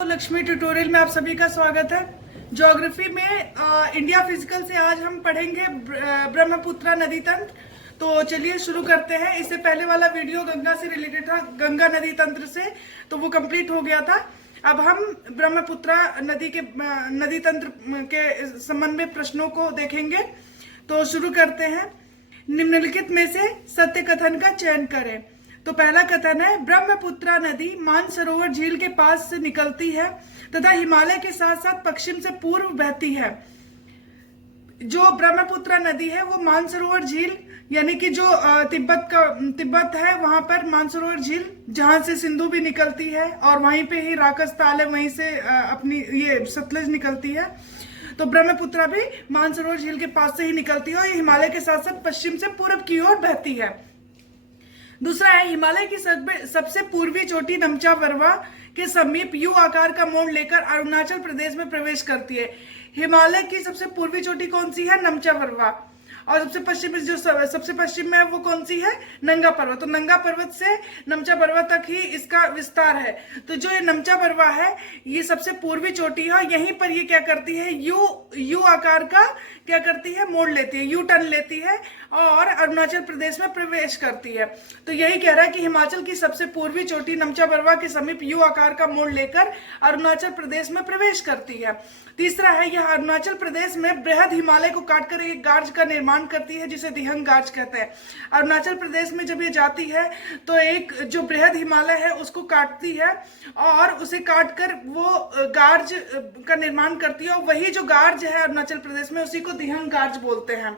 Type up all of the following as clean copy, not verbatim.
Lakshmi tutorial में आप सभी का स्वागत है। ज्योग्राफी में इंडिया फिजिकल से आज हम पढ़ेंगे ब्रह्मपुत्रा नदी तंत्र। तो चलिए शुरू करते हैं। इससे पहले वाला वीडियो गंगा से रिलेटेड था, गंगा नदी तंत्र से, तो वो कंप्लीट हो गया था। अब हम ब्रह्मपुत्रा नदी तंत्र के संबंध में प्रश्नों को देखेंगे। तो शुरू करते हैं। निम्नलिखित में से सत्य कथन का चयन करें। तो पहला कथन है, ब्रह्मपुत्रा नदी मानसरोवर झील के पास से निकलती है तथा हिमालय के साथ साथ पश्चिम से पूर्व बहती है। जो ब्रह्मपुत्रा नदी है वो मानसरोवर झील यानी कि जो तिब्बत है वहां पर मानसरोवर झील, जहां से सिंधु भी निकलती है और वहीं पे ही राकस ताल है, वहीं से अपनी ये सतलज निकलती है। तो ब्रह्मपुत्रा भी मानसरोवर झील के पास से ही निकलती है और ये हिमालय के साथ साथ पश्चिम से पूर्व की ओर बहती है। दूसरा है, हिमालय की सबसे पूर्वी चोटी नमचा बरवा के समीप यू आकार का मोड़ लेकर अरुणाचल प्रदेश में प्रवेश करती है। हिमालय की सबसे पूर्वी चोटी कौन सी है? नमचा बरवा। और सबसे पश्चिम में है वो कौन सी है? नंगा पर्वत। तो नंगा पर्वत से नमचा बरवा तक ही इसका विस्तार है। तो जो ये नमचा बरवा है ये सबसे पूर्वी चोटी है और यहीं पर ये क्या करती है, यू आकार का क्या करती है, मोड़ लेती है, यू टर्न लेती है और अरुणाचल प्रदेश में प्रवेश करती है। तो यही कह रहा है कि हिमाचल की सबसे पूर्वी चोटी नमचा बरवा के समीप यू आकार का मोड़ लेकर अरुणाचल प्रदेश में प्रवेश करती है। तीसरा है, यह अरुणाचल प्रदेश में बृहद हिमालय को काटकर एक गार्ज का निर्माण करती है जिसे दिहंग गार्ज कहते हैं। अरुणाचल प्रदेश में जब ये जाती है तो एक जो बृहद हिमालय है उसको काटती है और उसे काटकर वो गार्ज का निर्माण करती है और वही जो गार्ज है अरुणाचल प्रदेश में उसी को दिहंग गार्ज बोलते हैं।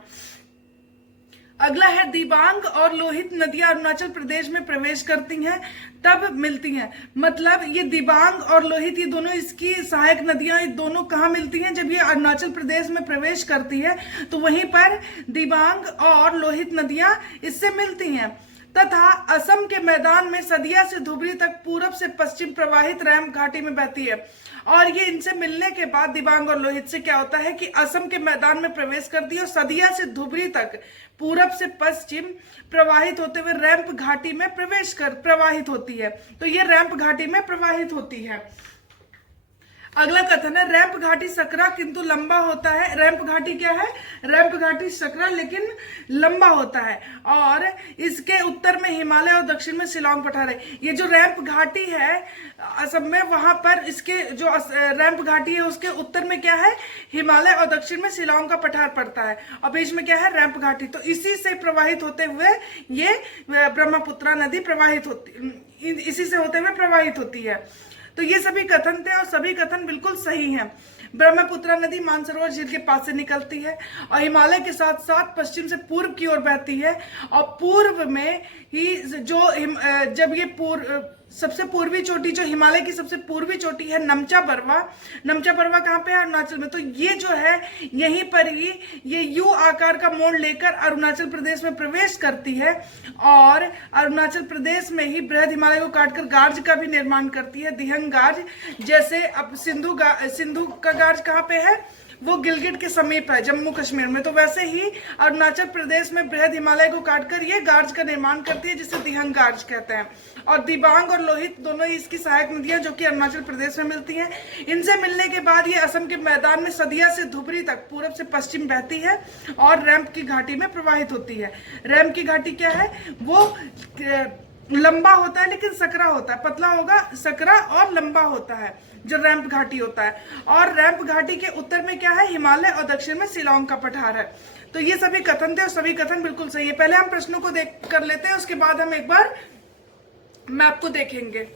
अगला है, दिबांग और लोहित नदियां अरुणाचल प्रदेश में प्रवेश करती हैं तब मिलती हैं। मतलब ये दिबांग और लोहित ये दोनों इसकी सहायक नदियां, ये दोनों कहाँ मिलती हैं? जब ये अरुणाचल प्रदेश में प्रवेश करती है तो वहीं पर दिबांग और लोहित नदियां इससे मिलती हैं। तथा असम के मैदान में सदिया से धुबरी तक पूरब से पश्चिम प्रवाहित रैम घाटी में बहती है। और ये इनसे मिलने के बाद दिबांग और लोहित से क्या होता है कि असम के मैदान में प्रवेश करती है और सदिया से धुबरी तक पूरब से पश्चिम प्रवाहित होते हुए रैंप घाटी में प्रवाहित होती है। तो ये रैंप घाटी में प्रवाहित होती है। अगला कथन है, रैंप घाटी सकरा किंतु लंबा होता है। रैंप घाटी क्या है? रैंप घाटी सकरा लेकिन लंबा होता है। और इसके उत्तर में हिमालय और दक्षिण में शिलांग पठार है। ये जो रैंप घाटी है असम में, वहां पर इसके जो रैंप घाटी है उसके उत्तर में क्या है? हिमालय और दक्षिण में शिलांग का पठार पड़ता है और बीच में क्या है? रैंप घाटी। तो इसी से प्रवाहित होते हुए ये ब्रह्मपुत्रा नदी इसी से होते हुए प्रवाहित होती है। तो ये सभी कथन थे और सभी कथन बिल्कुल सही हैं। ब्रह्मपुत्रा नदी मानसरोवर झील के पास से निकलती है और हिमालय के साथ साथ पश्चिम से पूर्व की ओर बहती है और पूर्व में ही जब ये सबसे पूर्वी चोटी, जो हिमालय की सबसे पूर्वी चोटी है नमचा बरवा कहाँ पे है? अरुणाचल में। तो ये जो है यहीं पर ही ये यू आकार का मोड़ लेकर अरुणाचल प्रदेश में प्रवेश करती है और अरुणाचल प्रदेश में ही बृहद हिमालय को काटकर गार्ज का भी निर्माण करती है, दिहंग गार्ज। जैसे अब सिंधु का गार्ज कहाँ पे है? वो गिलगिट के समीप है, जम्मू कश्मीर में। तो वैसे ही अरुणाचल प्रदेश में बृहद हिमालय को काटकर ये गार्ज का निर्माण करती है जिसे दिहंग गार्ज कहते हैं। और दिबांग और लोहित दोनों ही इसकी सहायक नदियां जो कि अरुणाचल प्रदेश में मिलती हैं। इनसे मिलने के बाद ये असम के मैदान में सदिया से धुबरी तक पूरब से पश्चिम बहती है और रैंप की घाटी में प्रवाहित होती है। रैंप की घाटी क्या है? वो लंबा होता है लेकिन सकरा होता है, पतला होगा, सकरा और लंबा होता है जो रैंप घाटी होता है। और रैंप घाटी के उत्तर में क्या है? हिमालय और दक्षिण में शिलांग का पठार है। तो ये सभी कथन थे और सभी कथन बिल्कुल सही है। पहले हम प्रश्नों को देख कर लेते हैं, उसके बाद हम एक बार मैप को देखेंगे।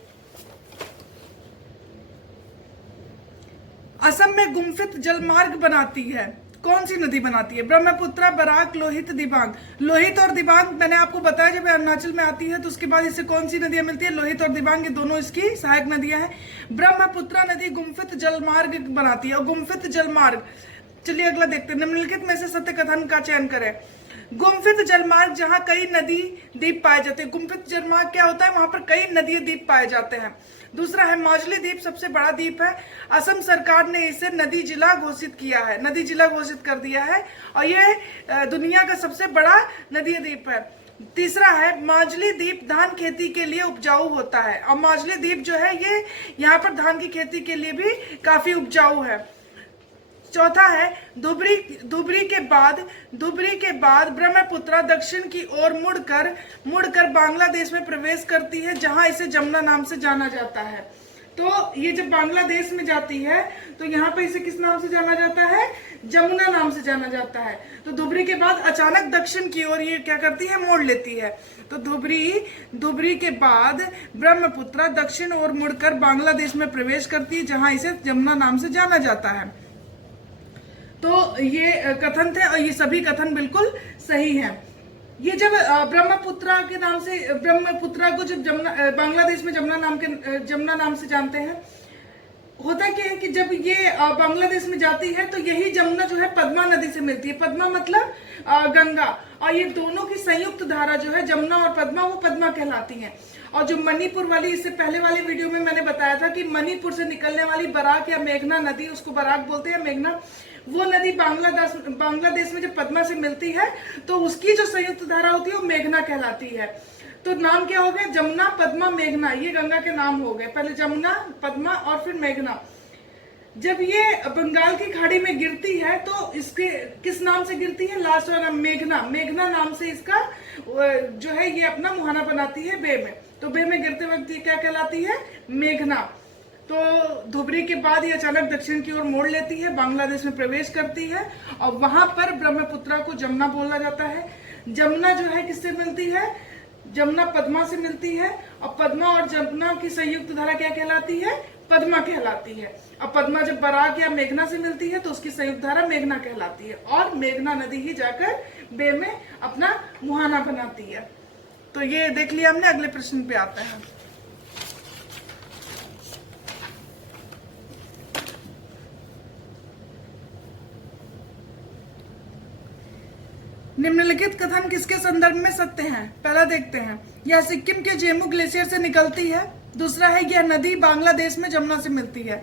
असम में गुम्फित जलमार्ग बनाती है, कौन सी नदी बनाती है? ब्रह्मपुत्रा, बराक, लोहित, दिबांग। लोहित और दिबांग मैंने आपको बताया जब अरुणाचल में आती है तो उसके बाद इससे कौन सी नदियां मिलती है? लोहित और दिबांग, ये दोनों इसकी सहायक नदियां हैं। ब्रह्मपुत्रा नदी गुम्फित जलमार्ग बनाती है और गुम्फित जलमार्ग, चलिए अगला देखते हैं। निम्नलिखित में से सत्य कथन का चयन करें। गुम्फित जलमार्ग जहां कई नदी द्वीप पाए जाते हैं। गुम्फित जलमार्ग क्या होता है? वहां पर कई नदी द्वीप पाए जाते हैं। दूसरा है, माजुली द्वीप सबसे बड़ा द्वीप है। असम सरकार ने इसे नदी जिला घोषित किया है, नदी जिला घोषित कर दिया है और ये दुनिया का सबसे बड़ा नदी द्वीप है। तीसरा है माजुली द्वीप धान खेती के लिए उपजाऊ होता है, और माजुली द्वीप जो है ये यहाँ पर धान की खेती के लिए भी काफी उपजाऊ है। चौथा है धुबरी के बाद ब्रह्मपुत्रा दक्षिण की ओर मुड़कर बांग्लादेश में प्रवेश करती है, जहां इसे जमुना नाम से जाना जाता है। तो ये जब बांग्लादेश में जाती है तो यहाँ पे इसे किस नाम से जाना जाता है? जमुना नाम से जाना जाता है। तो धुबरी के बाद अचानक दक्षिण की ओर ये क्या करती है? मोड़ लेती है। तो धुबरी के बाद ब्रह्मपुत्रा दक्षिण ओर मुड़कर बांग्लादेश में प्रवेश करती है, जहां इसे जमुना नाम से जाना जाता है। तो ये कथन थे और ये सभी कथन बिल्कुल सही हैं। ये जब ब्रह्मपुत्रा के नाम से, ब्रह्मपुत्रा को जब बांग्लादेश में जमुना नाम से जानते हैं, होता क्या है कि जब ये बांग्लादेश में जाती है तो यही जमुना जो है पद्मा नदी से मिलती है। पद्मा मतलब गंगा, और ये दोनों की संयुक्त धारा जो है जमुना और पद्मा, वो पद्मा कहलाती है। और जो मणिपुर वाली, इससे पहले वाली वीडियो में मैंने बताया था कि मणिपुर से निकलने वाली बराक या मेघना नदी, उसको बराक बोलते हैं, मेघना, वो नदी बांग्लादेश में जब पद्मा से मिलती है तो उसकी जो संयुक्त धारा होती है वो मेघना कहलाती है। तो नाम क्या हो गया? जमुना, पद्मा, मेघना, ये गंगा के नाम हो गए। पहले जमुना, पद्मा और फिर मेघना। जब ये बंगाल की खाड़ी में गिरती है तो इसके किस नाम से गिरती है? लास्ट वाला मेघना, मेघना नाम से इसका जो है ये अपना मुहाना बनाती है बे में। तो बे में गिरते वक्त ये क्या कहलाती है? मेघना। तो धुबरी के बाद ये अचानक दक्षिण की ओर मोड़ लेती है, बांग्लादेश में प्रवेश करती है, और वहां पर ब्रह्मपुत्रा को जमुना बोला जाता है। जमुना जो है किससे मिलती है? जमुना पद्मा से मिलती है, और पद्मा और जमुना की संयुक्त धारा क्या कहलाती है? पद्मा कहलाती है। अब पद्मा जब बराक या मेघना से मिलती है तो उसकी संयुक्त धारा मेघना कहलाती है, और मेघना नदी ही जाकर बे में अपना मुहाना बनाती है। तो ये देख लिया हमने। अगले प्रश्न पे आते हैं। निम्नलिखित कथन किसके संदर्भ में सत्य हैं? पहला देखते हैं, यह सिक्किम के जेमू ग्लेशियर से निकलती है। दूसरा है, यह नदी बांग्लादेश में जमुना से मिलती है।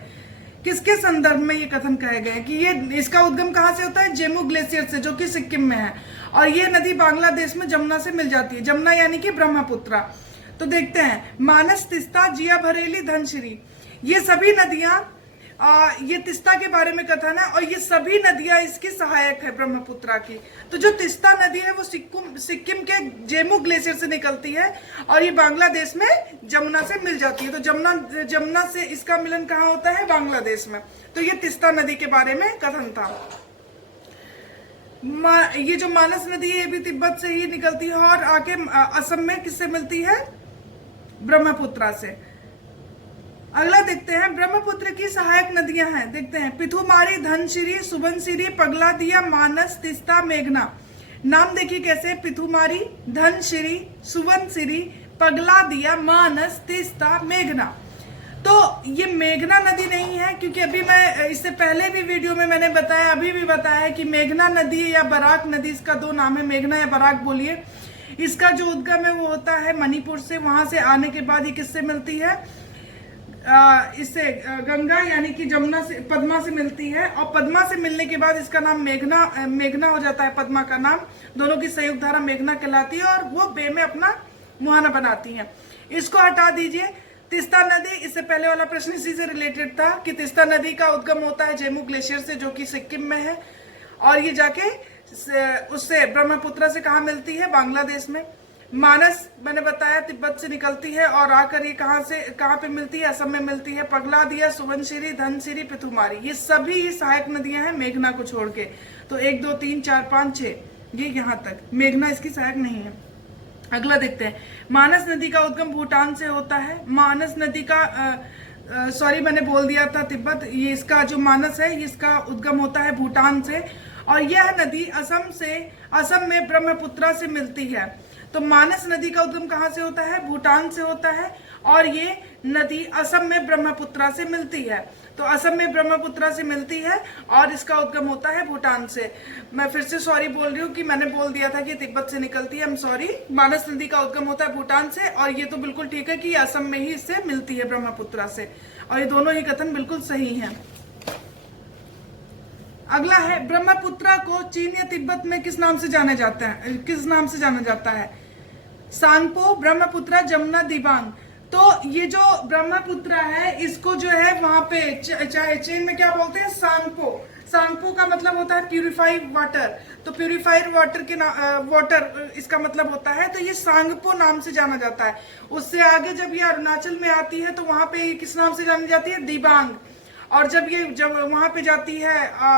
किसके संदर्भ में ये कथन कहे गए कि ये इसका उद्गम कहाँ से होता है? जेमू ग्लेशियर से, जो कि सिक्किम में है, और ये नदी बांग्लादेश में जमुना से मिल जाती है। जमुना यानी कि ब्रह्मपुत्रा। तो देखते हैं, मानस, तिस्ता, जिया भरेली, धनसिरी, ये सभी नदियां, ये तिस्ता के बारे में कथन है, और ये सभी नदियां इसकी सहायक है ब्रह्मपुत्रा की। तो जो तिस्ता नदी है वो सिक्किम के जेमू ग्लेशियर से निकलती है, और ये बांग्लादेश में जमुना से मिल जाती है। तो जमुना से इसका मिलन कहाँ होता है? बांग्लादेश में। तो ये तिस्ता नदी के बारे में कथन था। ये जो मानस नदी है ये भी तिब्बत से ही निकलती है, और आके असम में किससे मिलती है? ब्रह्मपुत्रा से। अगला देखते हैं, ब्रह्मपुत्र की सहायक नदियां हैं। देखते हैं, पिथुमारी, धनसिरी, सुबनसिरी, पगलादिया, मानस, तिस्ता, मेघना। नाम देखिए कैसे? पिथुमारी, धनसिरी, सुबनसिरी, पगलादिया, मानस, तिस्ता, मेघना। तो ये मेघना नदी नहीं है, क्योंकि अभी मैं इससे पहले भी वीडियो में मैंने बताया, अभी भी बताया कि मेघना नदी या बराक नदी, इसका दो नाम है, मेघना या बराक बोलिए। इसका जो उद्गम है वो होता है मणिपुर से। वहां से आने के बाद ये किससे मिलती है? इससे गंगा यानी कि जमुना से, पद्मा से मिलती है, और पद्मा से मिलने के बाद इसका नाम मेघना हो जाता है। पद्मा का नाम, दोनों की संयुक्त धारा मेघना कहलाती है, और वो बे में अपना मुहाना बनाती है। इसको हटा दीजिए। तिस्ता नदी, इससे पहले वाला प्रश्न इसी से रिलेटेड था कि तिस्ता नदी का उद्गम होता है जेमू ग्लेशियर से, जो कि सिक्किम में है, और ये जाके उससे ब्रह्मपुत्रा से कहा मिलती है? बांग्लादेश में। मानस मैंने बताया तिब्बत से निकलती है, और आकर ये कहाँ पे मिलती है? असम में मिलती है। पगलादिया, सुबनसिरी, धनसिरी, पिथुमारी, ये सभी ये सहायक नदियां हैं मेघना को छोड़ के। तो 1 2 3 4 5 6 ये यहाँ तक, मेघना इसकी सहायक नहीं है। अगला देखते हैं, मानस नदी का उद्गम भूटान से होता है। मानस नदी का सॉरी मैंने बोल दिया था तिब्बत, ये इसका जो मानस है इसका उद्गम होता है भूटान से, और यह नदी असम में ब्रह्मपुत्रा से मिलती है। तो मानस नदी का उद्गम कहाँ से होता है? भूटान से होता है, और ये नदी असम में ब्रह्मपुत्रा से मिलती है। तो असम में ब्रह्मपुत्रा से मिलती है, और इसका उद्गम होता है भूटान से। मैं फिर से सॉरी बोल रही हूँ कि मैंने बोल दिया था कि तिब्बत से निकलती है, सॉरी। मानस नदी का उद्गम होता है भूटान से, और ये तो बिल्कुल ठीक है कि असम में ही इससे मिलती है ब्रह्मपुत्रा से, और ये दोनों ही कथन बिल्कुल सही है। अगला है, ब्रह्मपुत्रा को चीन या तिब्बत में किस नाम से जाना जाता है? सांगपो, ब्रह्मपुत्रा, जमुना, दिबांग। तो ये जो ब्रह्मपुत्रा है इसको जो है वहां पे चीन में क्या बोलते हैं, सांगपो। सांगपो का मतलब होता है प्यूरिफाइड वाटर, तो प्यूरिफाइड वाटर के वाटर इसका मतलब होता है, तो ये सांगपो नाम से जाना जाता है। उससे आगे जब ये अरुणाचल में आती है तो वहां पे किस नाम से जानी जाती है, दिबांग। और जब वहां पे जाती है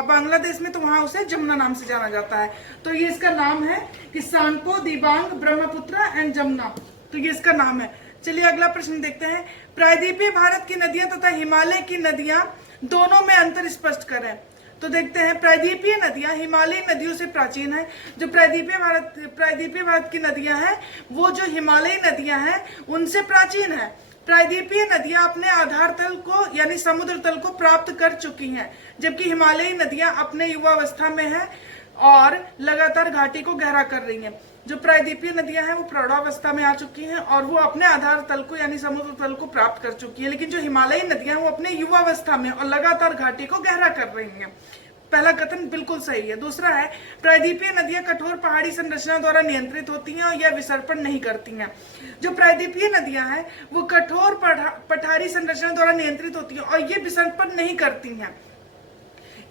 बांग्लादेश में तो वहां उसे जमुना नाम से जाना जाता है। तो ये इसका नाम है कि सांगपो, दिबांग, ब्रह्मपुत्रा एंड जमुना, तो ये इसका नाम है। चलिए अगला प्रश्न देखते हैं। प्रायद्वीपीय भारत की नदियां तथा हिमालय की नदियां दोनों में अंतर स्पष्ट करें। तो देखते हैं, प्रायद्वीपीय नदियां हिमालयी नदियों से प्राचीन है। जो प्रायद्वीपीय भारत की नदियां हैं वो जो हिमालयी नदियां हैं उनसे प्राचीन है। प्रायद्वीपीय नदियां अपने आधार तल को यानी समुद्र तल को प्राप्त कर चुकी हैं, जबकि हिमालयी नदियां अपने युवावस्था में हैं और लगातार घाटी को गहरा कर रही हैं। जो प्रायद्वीपीय नदियां हैं वो प्रौढ़ावस्था में आ चुकी हैं और वो अपने आधार तल को यानी समुद्र तल को प्राप्त कर चुकी है, लेकिन जो हिमालयी नदियां हैं वो अपने युवावस्था में और लगातार घाटी को गहरा कर रही हैं। पहला कथन बिल्कुल सही है। दूसरा है, प्रायद्वीपीय नदियां कठोर पहाड़ी संरचना द्वारा नियंत्रित होती हैं और यह विसर्पण नहीं करती हैं। जो प्रायद्वीपीय नदियां हैं वो कठोर पठारी संरचना द्वारा नियंत्रित होती हैं और ये विसर्पण नहीं करती हैं।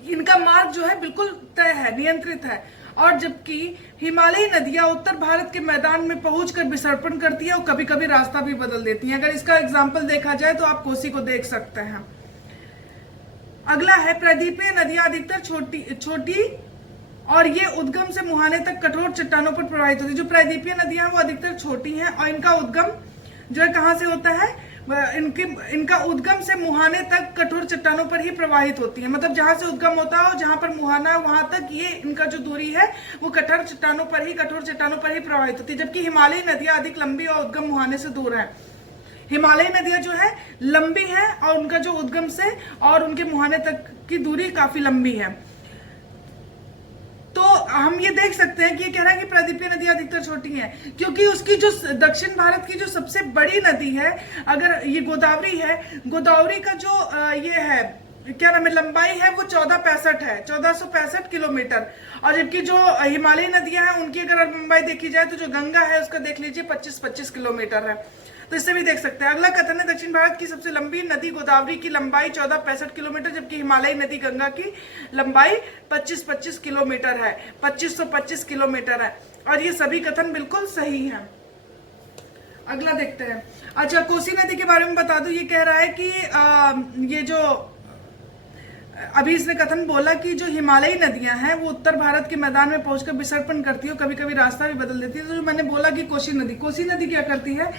इनका मार्ग जो है बिल्कुल तय है, नियंत्रित है। और जबकि हिमालयी नदियां उत्तर भारत के मैदान में पहुंचकर विसर्पण करती है और कभी कभी रास्ता भी बदल देती हैं। अगर इसका एग्जाम्पल देखा जाए तो आप कोसी को देख सकते हैं। अगला है, प्रायद्वीपीय नदियां अधिकतर छोटी और ये उद्गम से मुहाने तक कठोर चट्टानों पर प्रवाहित होती है। जो प्रायद्वीपीय नदियां वो अधिकतर छोटी हैं और इनका उद्गम जो है कहां से होता है, इनका उद्गम से मुहाने तक कठोर चट्टानों पर ही प्रवाहित होती है। मतलब जहां से उद्गम होता हो, जहां पर मुहाना वहां तक ये इनका जो दूरी है वो कठोर चट्टानों पर ही प्रवाहित होती है। जबकि हिमालयी नदियां अधिक लंबी और उद्गम मुहाने से दूर है। हिमालयी नदियां जो है लंबी है और उनका जो उद्गम से और उनके मुहाने तक की दूरी काफी लंबी है। तो हम ये देख सकते हैं कि ये कह रहा है कि प्रायद्वीपीय नदियां अधिकतर छोटी हैं, क्योंकि उसकी जो दक्षिण भारत की जो सबसे बड़ी नदी है, अगर ये गोदावरी है, गोदावरी का जो ये है क्या नाम है, लंबाई है वो 1465 है, 1465 किलोमीटर। और जबकि जो हिमालयी नदियां हैं उनकी अगर लंबाई देखी जाए तो जो गंगा है उसका देख लीजिए 25-25 किलोमीटर है। तो इससे भी देख सकते हैं। अगला कथन है, दक्षिण भारत की सबसे लंबी नदी गोदावरी की लंबाई 1465 किलोमीटर, जबकि हिमालयी नदी गंगा की लंबाई 25-25 किलोमीटर है, 2525 किलोमीटर है। और ये सभी कथन बिल्कुल सही है। अगला देखते हैं। अच्छा, कोसी नदी के बारे में बता दूं, ये कह रहा है कि ये जो अभी इसने कथन बोला कि जो हिमालयी नदियां हैं वो उत्तर भारत के मैदान में पहुंचकर विसर्पण करती है, कभी कभी रास्ता भी बदल देती है। तो जो मैंने बोला कि कोसी नदी क्या करती है,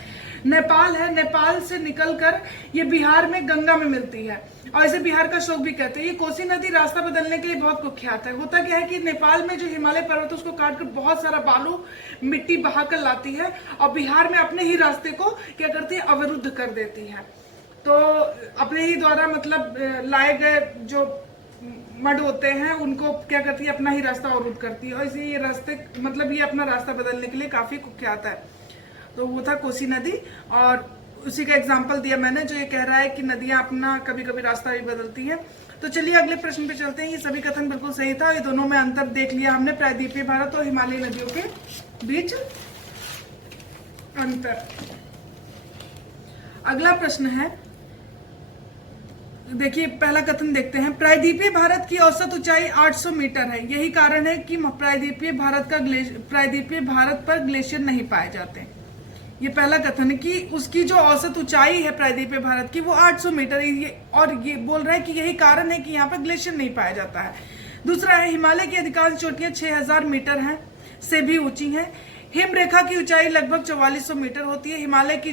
नेपाल है, नेपाल से निकलकर ये बिहार में गंगा में मिलती है और इसे बिहार का शोक भी कहते हैं। ये कोसी नदी रास्ता बदलने के लिए बहुत कुख्यात है। होता क्या है कि नेपाल में जो हिमालय पर्वत है उसको काटकर बहुत सारा बालू मिट्टी बहाकर लाती है और बिहार में अपने ही रास्ते को क्या करती है, अवरुद्ध कर देती है। तो अपने ही द्वारा मतलब लाए गए जो मड होते हैं उनको क्या करती है, अपना ही रास्ता अवरुद्ध करती है और इसलिए ये रास्ते मतलब ये अपना रास्ता बदलने के लिए काफी कुख्यात है। तो वो था कोसी नदी और उसी का एग्जाम्पल दिया मैंने, जो ये कह रहा है कि नदियां अपना कभी कभी रास्ता भी बदलती हैं। तो चलिए अगले प्रश्न पे चलते हैं। ये सभी कथन बिल्कुल सही था। ये दोनों में अंतर देख लिया हमने, प्रायद्वीपीय भारत और हिमालयी नदियों के बीच अंतर। अगला प्रश्न है, देखिए पहला कथन देखते हैं। प्रायद्वीपीय भारत की औसत ऊंचाई 800 मीटर है, यही कारण है कि प्रायद्वीपीय भारत पर ग्लेशियर नहीं पाए जाते। ये पहला कथन है कि उसकी जो औसत ऊंचाई है प्रायद्वीपीय भारत की वो 800 मीटर है और ये बोल रहा है कि यही कारण है कि यहाँ पर ग्लेशियर नहीं पाया जाता है। दूसरा है, हिमालय की अधिकांश चोटियां 6000 मीटर हैं से भी ऊंची हैं। हिम रेखा की ऊंचाई लगभग 4400 मीटर होती है। हिमालय की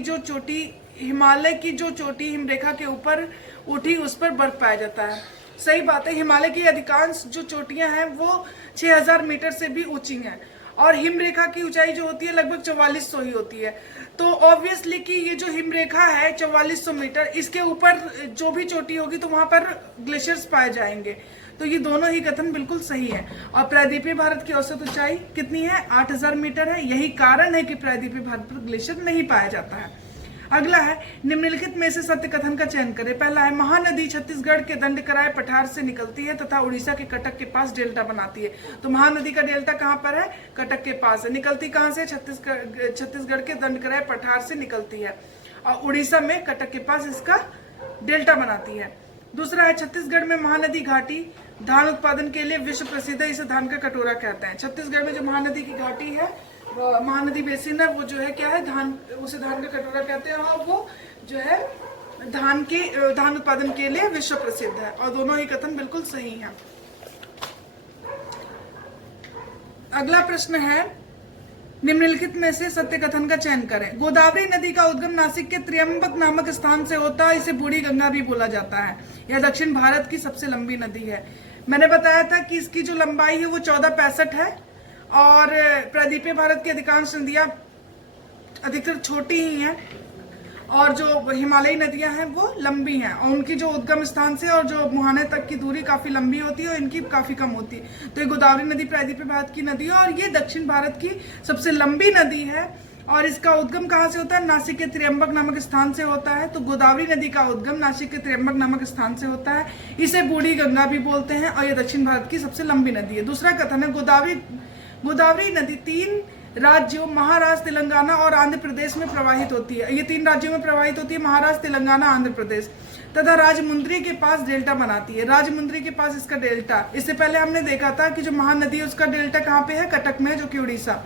जो चोटी हिम रेखा के ऊपर उठी उस पर बर्फ पाया जाता है। सही बात है, हिमालय की अधिकांश जो चोटियां हैं वो 6000 मीटर से भी ऊंची हैं और हिम रेखा की ऊंचाई जो होती है लगभग 4400 ही होती है। तो ऑब्वियसली कि ये जो हिम रेखा है 4400 मीटर, इसके ऊपर जो भी चोटी होगी तो वहां पर ग्लेशियर्स पाए जाएंगे। तो ये दोनों ही कथन बिल्कुल सही है। और प्रायद्वीपीय भारत की औसत ऊंचाई कितनी है, 8000 मीटर है। यही कारण है कि प्रायद्वीपीय भारत पर ग्लेशियर नहीं पाया जाता है। अगला है निम्नलिखित में से सत्य कथन का चयन करें। पहला है महानदी छत्तीसगढ़ के दंडकराय पठार से निकलती है तथा उड़ीसा के कटक के पास डेल्टा बनाती है। तो महानदी का डेल्टा कहाँ पर है? कटक के पास है। निकलती कहाँ से? छत्तीसगढ़ के दंडकराय पठार से निकलती है और उड़ीसा में कटक के पास इसका डेल्टा बनाती है। दूसरा है छत्तीसगढ़ में महानदी घाटी धान उत्पादन के लिए विश्व प्रसिद्ध है, इसे धान का कटोरा कहते हैं। छत्तीसगढ़ में जो महानदी की घाटी है, महानदी बेसिन है, वो जो है क्या है? धान, उसे धान का कटोरा कहते हैं और वो जो है धान उत्पादन के लिए विश्व प्रसिद्ध है। और दोनों ही कथन बिल्कुल सही हैं। अगला प्रश्न है निम्नलिखित में से सत्य कथन का चयन करें। गोदावरी नदी का उद्गम नासिक के त्र्यंबक नामक स्थान से होता है, इसे बूढ़ी गंगा भी बोला जाता है। यह दक्षिण भारत की सबसे लंबी नदी है। मैंने बताया था कि इसकी जो लंबाई है वो 1465 है और प्रायद्वीपीय भारत की अधिकांश नदियां अधिकतर छोटी ही हैं और जो हिमालयी नदियां हैं वो लंबी हैं और उनकी जो उद्गम स्थान से और जो मुहाने तक की दूरी काफी लंबी होती है और इनकी काफी कम होती है। तो ये गोदावरी नदी प्रायद्वीपीय भारत की नदी है और ये दक्षिण भारत की सबसे लंबी नदी है और इसका उद्गम कहाँ से होता है? नासिक के त्र्यंबक नामक स्थान से होता है। तो गोदावरी नदी का उद्गम नासिक के त्र्यंबक नामक स्थान से होता है, इसे बूढ़ी गंगा भी बोलते हैं और ये दक्षिण भारत की सबसे लंबी नदी है। दूसरा कथन है गोदावरी नदी 3 राज्यों महाराष्ट्र, तेलंगाना और आंध्र प्रदेश में प्रवाहित होती है। ये 3 राज्यों में प्रवाहित होती है, महाराष्ट्र, तेलंगाना, आंध्र प्रदेश, तथा राजमुंद्री के पास डेल्टा बनाती है। राजमुंद्री के पास इसका डेल्टा, इससे पहले हमने देखा था कि जो महानदी है उसका डेल्टा कहाँ पे है? कटक में, जो कि उड़ीसा।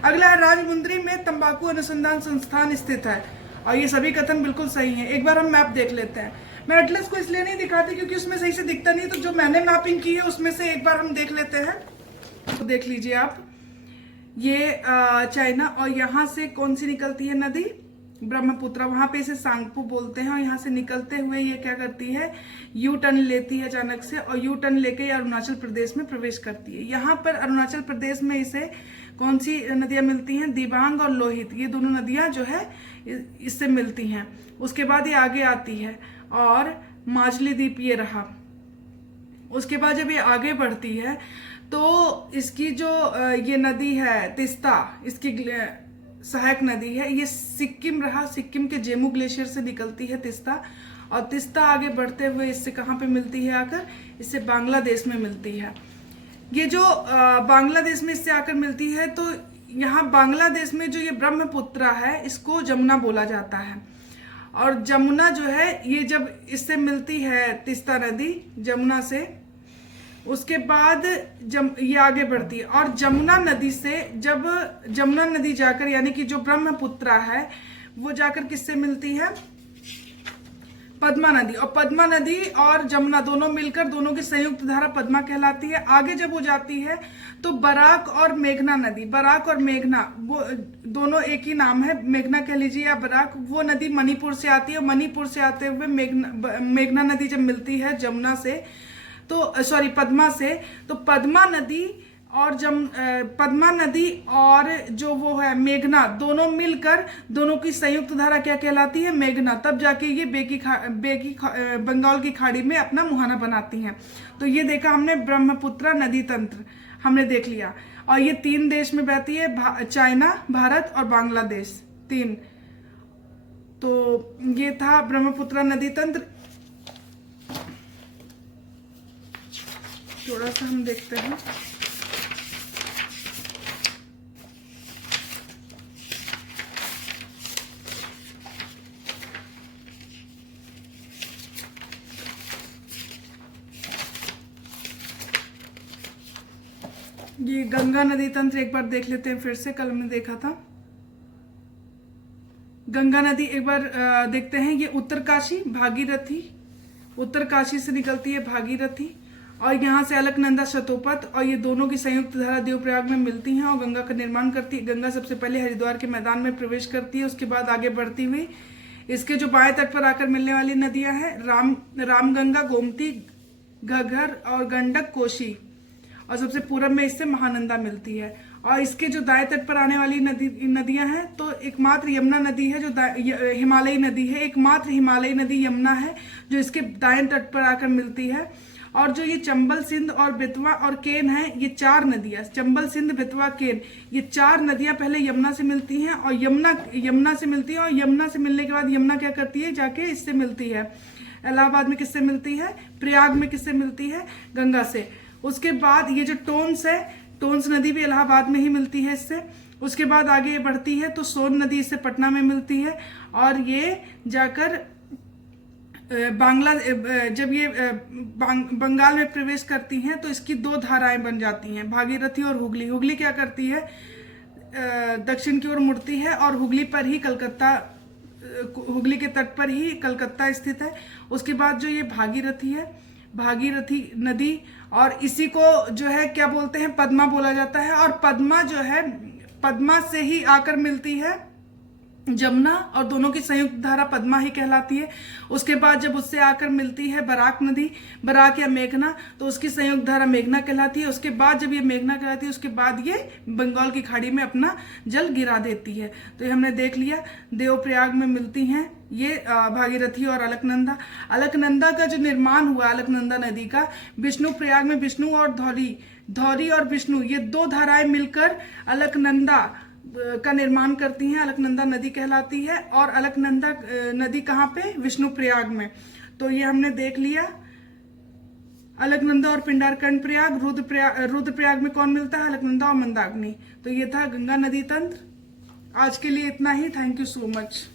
अगला है राजमुंद्री में तंबाकू अनुसंधान संस्थान स्थित है और ये सभी कथन बिल्कुल सही है। एक बार हम मैप देख लेते हैं। मैं एटलस को इसलिए नहीं दिखाती क्योंकि उसमें सही से दिखता नहीं, तो जो मैंने मैपिंग की है उसमें से एक बार हम देख लेते हैं। तो देख लीजिए आप, ये चाइना और यहाँ से कौन सी निकलती है नदी? ब्रह्मपुत्र। वहां पे इसे सांगपू बोलते हैं और यहाँ से निकलते हुए ये क्या करती है? यू टर्न लेती है अचानक से और यू टर्न लेके ये अरुणाचल प्रदेश में प्रवेश करती है। यहाँ पर अरुणाचल प्रदेश में इसे कौन सी नदियां मिलती हैं? दिबांग और लोहित, ये दोनों नदियां जो है इससे मिलती हैं। उसके बाद ये आगे आती है और माजली द्वीप ये रहा। उसके बाद जब ये आगे बढ़ती है तो इसकी जो ये नदी है तिस्ता, इसकी सहायक नदी है, ये सिक्किम रहा, सिक्किम के जेमू ग्लेशियर से निकलती है तिस्ता और तिस्ता आगे बढ़ते हुए इससे कहाँ पे मिलती है आकर? इससे बांग्लादेश में मिलती है। ये जो बांग्लादेश में इससे आकर मिलती है तो यहाँ बांग्लादेश में जो ये ब्रह्मपुत्र है इसको जमुना बोला जाता है और जमुना जो है ये जब इससे मिलती है तिस्ता नदी जमुना से, उसके बाद ये आगे बढ़ती है और जमुना नदी से जब जमुना नदी जाकर यानी कि जो ब्रह्मपुत्र है वो जाकर किससे मिलती है? पद्मा नदी। और पद्मा नदी और जमुना दोनों मिलकर दोनों की संयुक्त धारा पद्मा कहलाती है। आगे जब वो जाती है तो बराक और मेघना नदी, बराक और मेघना वो दोनों एक ही नाम है, मेघना कह लीजिए या बराक, वो नदी मणिपुर से आती है। मणिपुर से आते हुए मेघना नदी जब मिलती है जमुना से तो सॉरी पद्मा से, तो पद्मा नदी और जो वो है मेघना दोनों मिलकर दोनों की संयुक्त धारा क्या कहलाती है? मेघना। तब जाके ये बंगाल की खाड़ी में अपना मुहाना बनाती हैं। तो ये देखा हमने ब्रह्मपुत्र नदी तंत्र हमने देख लिया और ये 3 देश में बहती है, चाइना, भारत और बांग्लादेश, 3। तो ये था ब्रह्मपुत्र नदी तंत्र। थोड़ा सा हम देखते हैं। ये गंगा नदी तंत्र एक बार देख लेते हैं फिर से, कल हमने देखा था। गंगा नदी एक बार देखते हैं। ये उत्तरकाशी, भागीरथी, उत्तरकाशी से निकलती है भागीरथी और यहाँ से अलकनंदा, शतोपत और ये दोनों की संयुक्त धारा देवप्रयाग में मिलती हैं और गंगा का निर्माण करती है। गंगा सबसे पहले हरिद्वार के मैदान में प्रवेश करती है, उसके बाद आगे बढ़ती हुई इसके जो बाएं तट पर आकर मिलने वाली नदियां हैं रामगंगा, गोमती, घग्गर और गंडक, कोशी और सबसे पूर्व में इससे महानंदा मिलती है। और इसके जो दाएं तट पर आने वाली नदियां हैं तो एकमात्र यमुना नदी है जो हिमालयी नदी है, एकमात्र हिमालयी नदी यमुना है जो इसके दाएं तट पर आकर मिलती है। और जो ये चंबल, सिंध और बेतवा और केन है, ये 4 नदियां, चंबल, सिंध, बेतवा, केन, ये 4 नदियां पहले यमुना से मिलती हैं और यमुना से मिलती है, और यमुना से मिलने के बाद यमुना क्या करती है, जाके इससे मिलती है इलाहाबाद में, किससे मिलती है, प्रयाग में किससे मिलती है, गंगा से। उसके बाद ये जो टोंस है, टोंस नदी भी इलाहाबाद में ही मिलती है इससे। उसके बाद आगे ये बढ़ती है तो सोन नदी इससे पटना में मिलती है, और ये जाकर जब ये बंगाल में प्रवेश करती हैं तो इसकी 2 धाराएं बन जाती हैं, भागीरथी और हुगली। हुगली क्या करती है, दक्षिण की ओर मुड़ती है, और हुगली पर ही कलकत्ता, हुगली के तट पर ही कलकत्ता स्थित है। उसके बाद जो ये भागीरथी है, भागीरथी नदी, और इसी को जो है क्या बोलते हैं, पद्मा बोला जाता है, और पद्मा जो है, पद्मा से ही आकर मिलती है जमुना, और दोनों की संयुक्त धारा पद्मा ही कहलाती है। उसके बाद जब उससे आकर मिलती है बराक नदी, बराक या मेघना, तो उसकी संयुक्त धारा मेघना कहलाती है। उसके बाद जब ये मेघना कहलाती है, उसके बाद ये बंगाल की खाड़ी में अपना जल गिरा देती है। तो ये हमने देख लिया, देवप्रयाग में मिलती हैं ये भागीरथी और अलकनंदा। अलकनंदा का जो निर्माण हुआ, अलकनंदा नदी का, विष्णु प्रयाग में विष्णु और धौरी और विष्णु, ये 2 धाराएं मिलकर अलकनंदा का निर्माण करती हैं, अलकनंदा नदी कहलाती है। और अलकनंदा नदी कहाँ पे, विष्णु प्रयाग में। तो ये हमने देख लिया अलकनंदा और पिंडारकंड प्रयाग। रुद्रप्रयाग में कौन मिलता है, अलकनंदा और मंदाकिनी। तो ये था गंगा नदी तंत्र। आज के लिए इतना ही। Thank you so much.